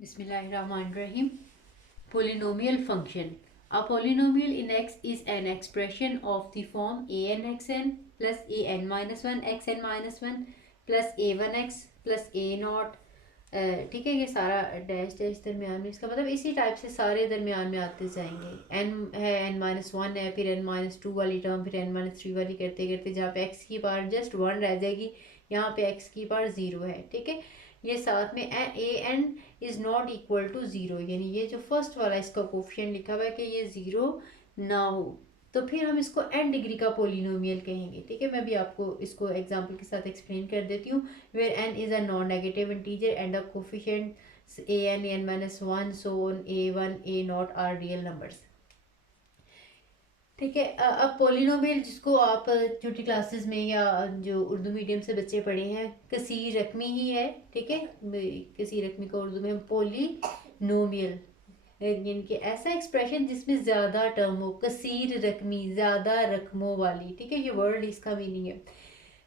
Bismillahirrahmanirrahim. Polynomial function. A polynomial in x is an expression of the form an xn plus an minus 1 xn minus 1 plus a1x plus a not. ठीक है, ये सारा dash dash दरमियान में, इसका मतलब इसी टाइप से सारे दरमियान में आते जाएंगे। n है, n-1 है, फिर n-2 वाली टर्म, फिर n-3 वाली करते करते जहाँ पे x की पावर जस्ट 1 रह जाएगी, यहाँ पे x की पावर 0 है। ठीक है, ये साथ में A N is not equal to zero, यानी ये जो फर्स्ट वाला इसका कोफिशिएंट लिखा हुआ है कि ये ज़ीरो ना हो, तो फिर हम इसको एन डिग्री का पोलिनोमियल कहेंगे। ठीक है, मैं भी आपको इसको एग्जांपल के साथ एक्सप्लेन कर देती हूँ। Where n is a non negative integer and the coefficient a n minus one, so on a one a naught are real numbers. ठीक है, अब पोलिनोमियल जिसको आप छोटी क्लासेस में या जो उर्दू मीडियम से बच्चे पढ़े हैं, कसीर रकमी ही है। ठीक है, कसीर रकमी का उर्दू में पोलिनोमियल यानी कि ऐसा एक्सप्रेशन जिसमें ज़्यादा टर्म हो, कसीर रकमी, ज़्यादा रकमों वाली। ठीक है, ये वर्ड इसका मीनिंग है।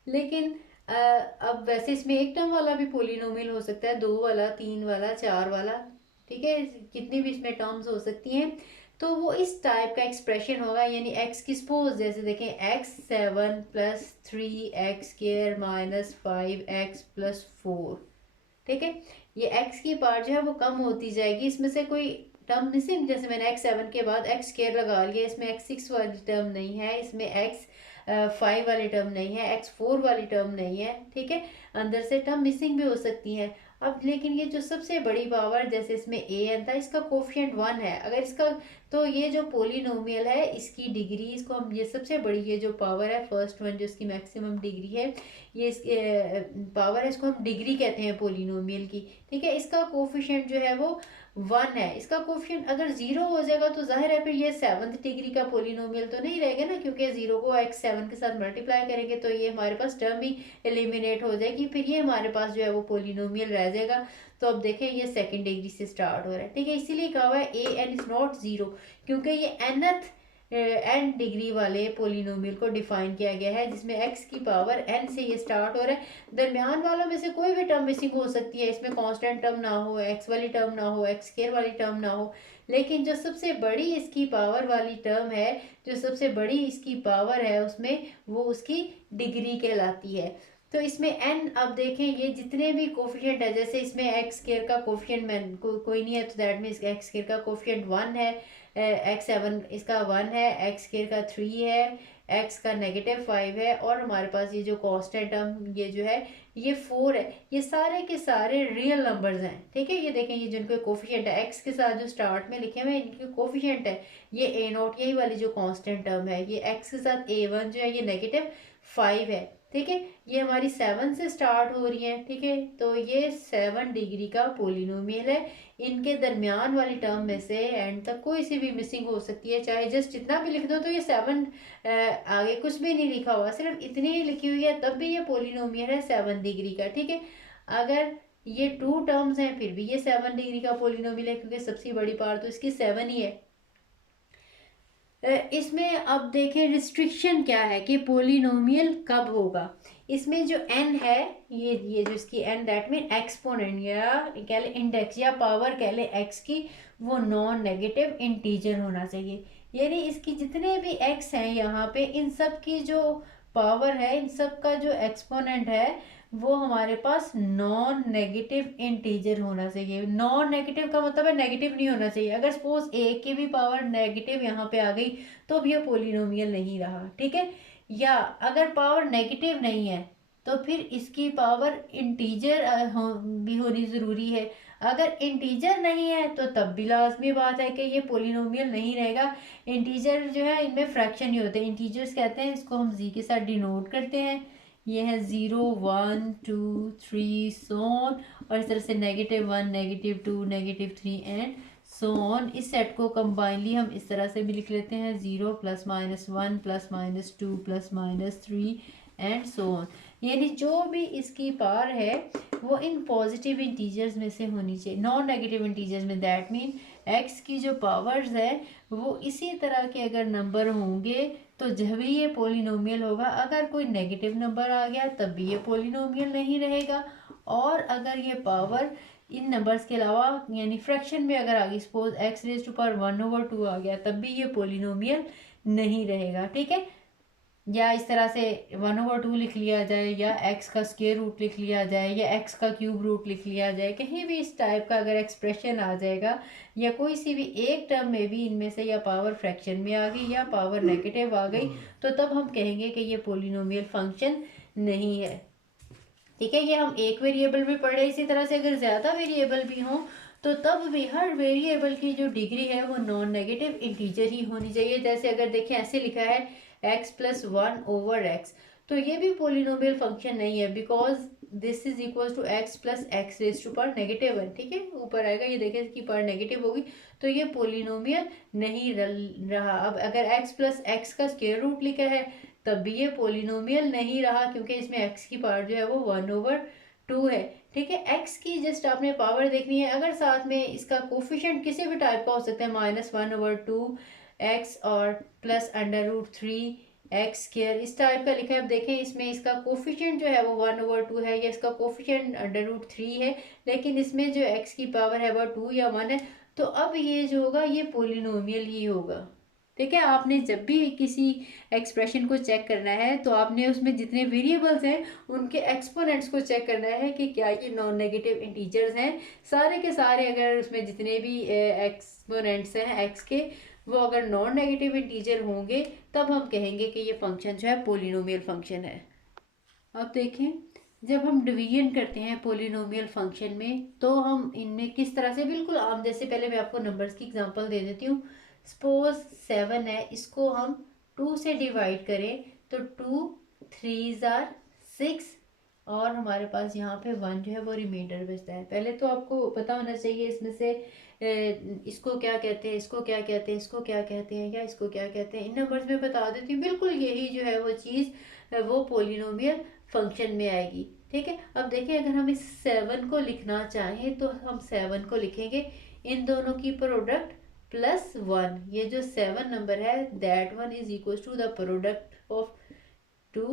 लेकिन अब वैसे इसमें एक टर्म वाला भी पोलिनोमियल हो सकता है, दो वाला, तीन वाला, चार वाला। ठीक है, कितनी भी इसमें टर्म्स हो सकती हैं, तो वो इस टाइप का एक्सप्रेशन होगा। यानी एक्स की सपोज जैसे देखें, x7 plus 3x² minus 5x+4। ठीक है, ये x की पार्ट जो है वो कम होती जाएगी, इसमें से कोई टर्म मिसिंग, जैसे मैंने x7 के बाद x² लगा लिया, इसमें x6 वाली टर्म नहीं है, इसमें x5 वाली टर्म नहीं है, x4 वाली टर्म नहीं है। ठीक है, अंदर से टर्म मिसिंग भी हो सकती है। अब लेकिन ये जो सबसे बड़ी पावर, जैसे इसमें ए एन था, इसका कोफिशिएंट 1 है। अगर इसका, तो ये जो पोलिनोमियल है इसकी डिग्री, इसको हम, ये सबसे बड़ी ये जो पावर है फर्स्ट वन जो इसकी मैक्सिमम डिग्री है, ये पावर है, इसको हम डिग्री कहते हैं पोलिनोमियल की। ठीक है, इसका कोफिशिएंट जो है वो 1 है। इसका कोफिशिएंट अगर 0 हो जाएगा तो जाहिर है फिर ये 7th डिग्री का पोलिनोमियल तो नहीं रहेगा ना, क्योंकि 0 को x7 के साथ मल्टीप्लाई करेंगे तो ये हमारे पास टर्म ही एलिमिनेट हो जाएगी, फिर ये हमारे पास जो है वो पोलिनोमियल रह जाएगा। तो अब देखें, ये सेकंड डिग्री से स्टार्ट हो रहा है। ठीक है, इसीलिए कहा हुआ है A N is not zero, क्योंकि ये nth एन डिग्री वाले पोलिनोमियल को डिफाइन किया गया है, जिसमें x की पावर n से ये स्टार्ट हो रहा है। दरमियान वालों में से कोई भी टर्म मिसिंग हो सकती है, इसमें कांस्टेंट टर्म ना हो, x वाली टर्म ना हो, x² वाली टर्म ना हो, लेकिन जो सबसे बड़ी इसकी पावर वाली टर्म है, जो सबसे बड़ी इसकी पावर है उसमें, वो उसकी डिग्री कहलाती है। तो इसमें n, अब देखें ये जितने भी कोफिशिएंट है, जैसे इसमें x² का कोफिशिएंट कोई नहीं है, तो दैट मीन्स x² का कोफिशिएंट 1 है, x7 इसका 1 है, x² का 3 है, x का -5 है, और हमारे पास ये जो कांस्टेंट टर्म ये जो है ये 4 है। ये सारे के सारे रियल नंबर्स हैं। ठीक है, ये देखें, ये जिनके कोफिशिएंट है x के साथ जो स्टार्ट में लिखे हुए हैं, इनके कोफिशिएंट है ये a0, यही वाली जो कांस्टेंट टर्म है, ये x के साथ a1 जो है ये -5 है। ठीक है, ये हमारी 7 से स्टार्ट हो रही है। ठीक है, तो ये 7 डिग्री का पोलिनोमियल है। इनके दरमियान वाली टर्म में से एंड तक कोई सी भी मिसिंग हो सकती है, चाहे जस्ट जितना भी लिख दो, तो ये 7 आगे कुछ भी नहीं लिखा हुआ, सिर्फ इतनी ही लिखी हुई है, तब भी ये पोलिनोमियल है 7 डिग्री का। ठीक है, अगर ये 2 टर्म्स हैं फिर भी ये 7 डिग्री का पोलिनोमियल है, क्योंकि सबसे बड़ी पार्ट तो इसकी 7 ही है। इसमें अब देखें रिस्ट्रिक्शन क्या है कि पोलिनोमियल कब होगा। इसमें जो n है, ये जो इसकी n, दैट मीन एक्सपोनेंट या कह ले इंडेक्स या पावर कह ले x की, वो नॉन नेगेटिव इंटीजर होना चाहिए। यानी इसकी जितने भी x हैं यहाँ पे, इन सब की जो पावर है, इन सब का जो एक्सपोनेंट है, वो हमारे पास नॉन नेगेटिव इंटीजर होना चाहिए। नॉन नेगेटिव का मतलब है नेगेटिव नहीं होना चाहिए। अगर सपोज ए की भी पावर नेगेटिव यहाँ पे आ गई तो भी ये पोलिनोमियल नहीं रहा। ठीक है, या अगर पावर नेगेटिव नहीं है तो फिर इसकी पावर इंटीजर भी होनी ज़रूरी है। अगर इंटीजर नहीं है तो तब भी लाजमी बात है कि ये पोलिनोमियल नहीं रहेगा। इंटीजर जो है इनमें फ्रैक्शन नहीं होते, इंटीजर्स कहते हैं, इसको हम जी के साथ डिनोट करते हैं। ये है 0 1 2 3 सो ऑन, और इस तरह से -1 -2 -3 एंड सो ऑन। इस सेट को कंबाइनली हम इस तरह से भी लिख लेते हैं, 0 +- 1 +- 2 +-3 एंड सो ऑन। यानी जो भी इसकी पावर है वो इन पॉजिटिव इंटीजर्स में से होनी चाहिए, नॉन नेगेटिव इंटीजर्स में। दैट मीन एक्स की जो पावर्स है वो इसी तरह के अगर नंबर होंगे तो जब भी ये पोलिनोमियल होगा। अगर कोई नेगेटिव नंबर आ गया तब भी ये पोलिनोमियल नहीं रहेगा, और अगर ये पावर इन नंबर्स के अलावा यानी फ्रैक्शन में अगर आगे suppose x raise to power 1/2 आ गया तब भी ये पोलिनोमियल नहीं रहेगा, ठीक है। या इस तरह से 1/2 लिख लिया जाए, या एक्स का स्क्वायर रूट लिख लिया जाए, या एक्स का क्यूब रूट लिख लिया जाए, कहीं भी इस टाइप का अगर एक्सप्रेशन आ जाएगा या कोई सी भी एक टर्म में भी इनमें से या पावर फ्रैक्शन में आ गई या पावर नेगेटिव आ गई तो तब हम कहेंगे कि ये पोलिनोमियल फंक्शन नहीं है, ठीक है। ये हम एक वेरिएबल भी पढ़े, इसी तरह से अगर ज़्यादा वेरिएबल भी हों तो तब भी हर वेरिएबल की जो डिग्री है वो नॉन नेगेटिव इंटीजर ही होनी चाहिए। जैसे अगर देखें ऐसे लिखा है x+1/x, तो ये भी पोलिनोमियल फंक्शन नहीं है, because this is equal to x plus x raise to power -1, ठीक है। ऊपर आएगा, ये देखें इसकी पावर नेगेटिव होगी तो ये पोलिनोमियल नहीं रहा। अब अगर x प्लस एक्स का स्क्वायर रूट लिखा है तब भी ये पोलिनोमियल नहीं रहा, क्योंकि इसमें x की पावर जो है वो 1/2 है, ठीक है। x की जस्ट आपने पावर देखनी है, अगर साथ में इसका कोफिशिएंट किसी भी टाइप का हो सकता है -1/2 x और +√3 एक्स स्क्वायर इस टाइप का लिखा है। अब देखें इसमें इसका कोफिशिएंट जो है वो 1/2 है, या इसका कोफिशिएंट √3 है, लेकिन इसमें जो x की पावर है वो 2 या 1 है, तो अब ये जो होगा ये पोलिनोमियल ही होगा, ठीक है। आपने जब भी किसी एक्सप्रेशन को चेक करना है तो आपने उसमें जितने वेरिएबल्स हैं उनके एक्सपोनेंट्स को चेक करना है कि क्या ये नॉन नेगेटिव इंटीजर्स हैं, सारे के सारे। अगर उसमें जितने भी एक्सपोनेंट्स हैं एक्स के वो अगर नॉन नेगेटिव इंटीजर होंगे तब हम कहेंगे कि ये फंक्शन जो है पोलिनोमियल फंक्शन है। अब देखें जब हम डिवीजन करते हैं पोलिनोमियल फंक्शन में तो हम इनमें किस तरह से, बिल्कुल आम जैसे, पहले मैं आपको नंबर्स की एग्जांपल दे देती हूँ। सपोज 7 है, इसको हम 2 से डिवाइड करें तो 2 3 आर 6 और हमारे पास यहाँ पे 1 जो है वो रिमाइंडर बचता है। पहले तो आपको पता होना चाहिए इसमें से इसको क्या कहते हैं, इसको क्या कहते हैं, इसको क्या कहते हैं, या इसको क्या कहते हैं। इन नंबर्स में बता देती हूँ, बिल्कुल यही जो है वो चीज़ वो पोलिनोमियल फंक्शन में आएगी, ठीक है। अब देखिए अगर हम इस 7 को लिखना चाहें तो हम 7 को लिखेंगे इन दोनों की प्रोडक्ट +1, ये जो 7 नंबर है that one is equal to the product of 2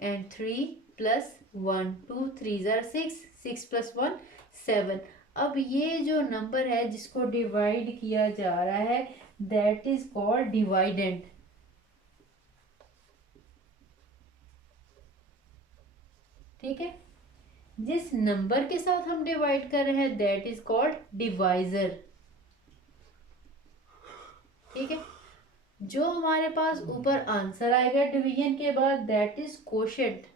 and 3 plus 1, 2 3 are 6, 6 plus 1 7। अब ये जो नंबर है जिसको डिवाइड किया जा रहा है दैट इज कॉल्ड डिवाइडेंड, ठीक है। जिस नंबर के साथ हम डिवाइड कर रहे हैं दैट इज कॉल्ड डिवाइजर, ठीक है। जो हमारे पास ऊपर आंसर आएगा डिवीजन के बाद दैट इज कोशेंट,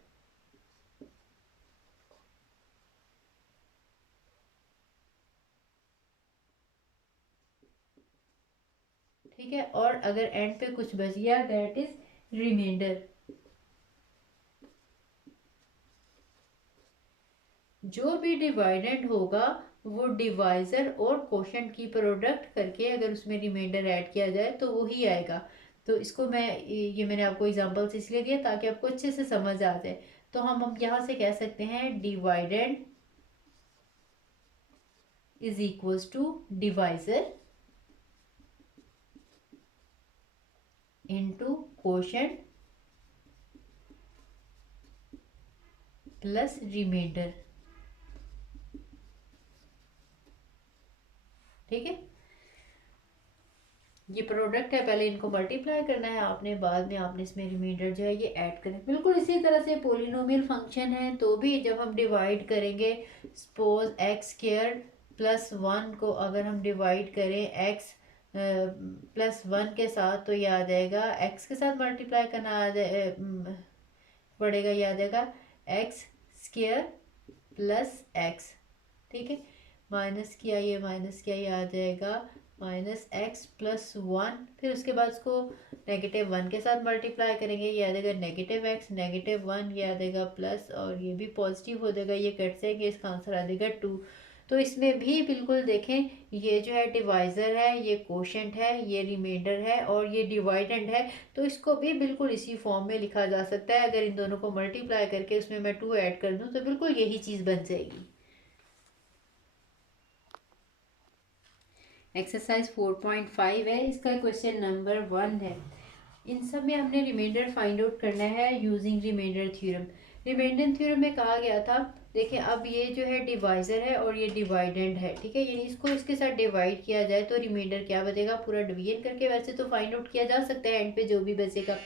ठीक है। और अगर एंड पे कुछ बच गया दैट इज रिमाइंडर। जो भी डिवाइडेंड होगा वो डिवाइजर और कोशेंट की प्रोडक्ट करके अगर उसमें रिमाइंडर ऐड किया जाए तो वो ही आएगा। तो इसको ये मैंने आपको एग्जांपल्स इसलिए दिया ताकि आपको अच्छे से समझ आ जाए। तो हम यहाँ से कह सकते हैं dividend is equals to divisor into quotient plus remainder, ठीक है। ये प्रोडक्ट है, पहले इनको मल्टीप्लाई करना है आपने, बाद में आपने इसमें रिमाइंडर जो है ये ऐड करें। बिल्कुल इसी तरह से पोलिनोमियल फंक्शन है तो भी जब हम डिवाइड करेंगे सपोज x² +1 को अगर हम डिवाइड करें x +1 के साथ तो ये आ जाएगा, x के साथ मल्टीप्लाई करना आ जाए पड़ेगा, ये आ जाएगा x² + x, ठीक है। माइनस किया ये आ जाएगा -x +1, फिर उसके बाद उसको -1 के साथ मल्टीप्लाई करेंगे, ये आ जाएगा -x -1, ये आ जाएगा प्लस और ये भी पॉजिटिव हो जाएगा, ये कट जाएंगे, इसका आंसर आ जाएगा 2। तो इसमें भी बिल्कुल देखें ये जो है डिवाइज़र है, ये कोशेंट है, ये रिमाइंडर है और ये डिवाइडेंड है, तो इसको भी बिल्कुल इसी फॉर्म में लिखा जा सकता है। अगर इन दोनों को मल्टीप्लाई करके उसमें मैं 2 ऐड कर दूँ तो बिल्कुल यही चीज़ बन जाएगी। एक्सरसाइज 4.5 है, इसका क्वेश्चन नंबर 1 है। इन सब में हमने रिमाइंडर फाइंड आउट करना है using remainder theorem. Remainder theorem में कहा गया था देखिए अब ये जो है डिवाइज़र है और ये डिवाइडेंड है, ठीक है, यानी इसको इसके साथ डिवाइड किया जाए तो रिमाइंडर क्या बचेगा, पूरा डिवीजन करके वैसे तो फाइंड आउट किया जा सकता है एंड पे जो भी बचेगा,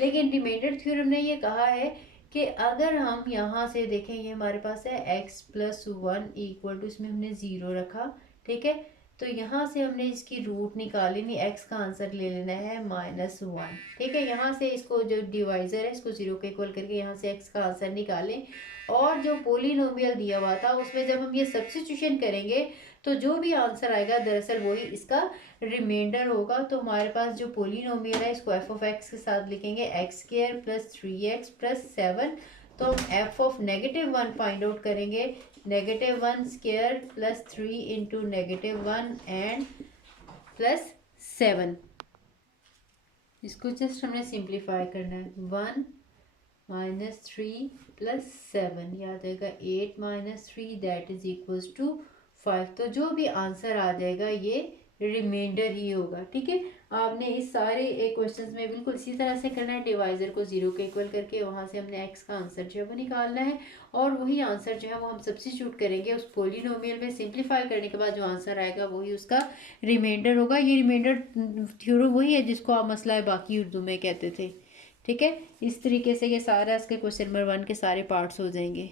लेकिन रिमाइंडर थ्योरम ने ये कहा है कि अगर हम यहाँ से देखें, ये हमारे पास है x प्लस 1 इक्वल टू, इसमें हमने ज़ीरो रखा, ठीक है, तो यहाँ से हमने इसकी रूट निकाली नहीं, x का आंसर ले लेना है -1, ठीक है, यहाँ से इसको जो डिवाइज़र है इसको ज़ीरो के इक्वल करके यहाँ से x का आंसर निकालें, और जो पोलिनोमियल दिया हुआ था उसमें जब हम ये सब्स्टिट्यूशन करेंगे तो जो भी आंसर आएगा दरअसल वही इसका रिमाइंडर होगा। तो हमारे पास जो पोलिनोमियल है इसको एफ ऑफ एक्स के साथ लिखेंगे x square plus 3x plus 7, तो हम एफ ऑफ -1 फाइंड आउट करेंगे, -1 square plus 3 into -1 and plus 7, इसको जस्ट हमने सिंप्लीफाई करना है, 1 -3 प्लस 7 याद आएगा 8 -3 दैट इज इक्वल्स टू 5, तो जो भी आंसर आ जाएगा ये रिमाइंडर ही होगा, ठीक है। आपने इस सारे एक क्वेश्चंस में बिल्कुल इसी तरह से करना है, डिवाइजर को जीरो के इक्वल करके वहाँ से हमने एक्स का आंसर जो है वो निकालना है, और वही आंसर जो है वो हम सब्स्टिट्यूट करेंगे उस पोलिनोमियल में, सिंप्लीफाई करने के बाद जो आंसर आएगा वही उसका रिमाइंडर होगा। ये रिमाइंडर थ्योरम वही है जिसको आप मसला बाकी उर्दू में कहते थे, ठीक है। इस तरीके से ये सारा इसके क्वेश्चन नंबर 1 के सारे पार्ट्स हो जाएंगे।